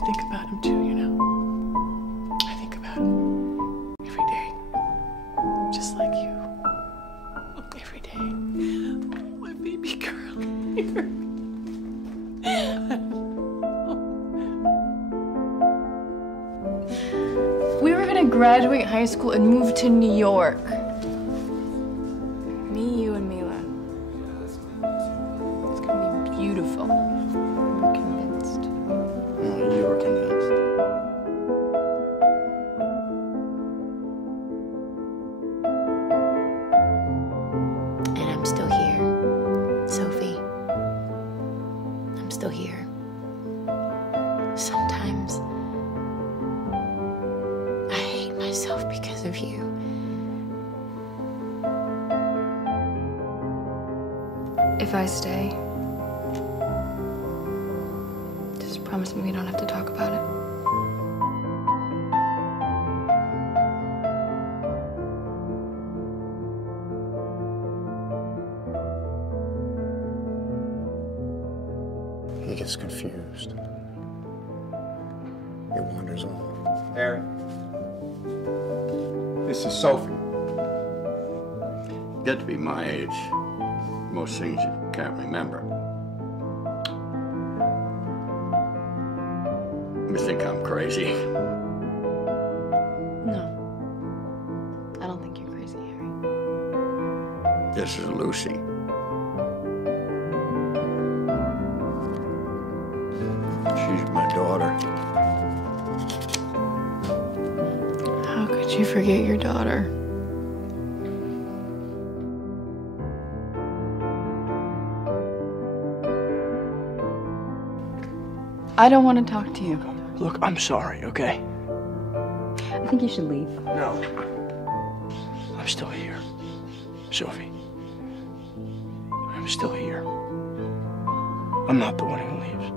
I think about him too, you know. I think about him every day, just like you. Every day. My baby girl here. We were gonna graduate high school and move to New York. Me, you, and Mila. It's gonna be beautiful. We're convinced. Oh, you were convinced. And I'm still here, Sophie. I'm still here. Sometimes I hate myself because of you. If I stay, just promise me we don't have to talk about it. He gets confused. He wanders off. Harry, this is Sophie. You get to be my age. Most things you can't remember. You think I'm crazy? No. I don't think you're crazy, Harry. This is Lucy. She's my daughter. How could you forget your daughter? I don't want to talk to you. Look, I'm sorry, okay? I think you should leave. No. I'm still here. Sophie. I'm still here. I'm not the one who leaves.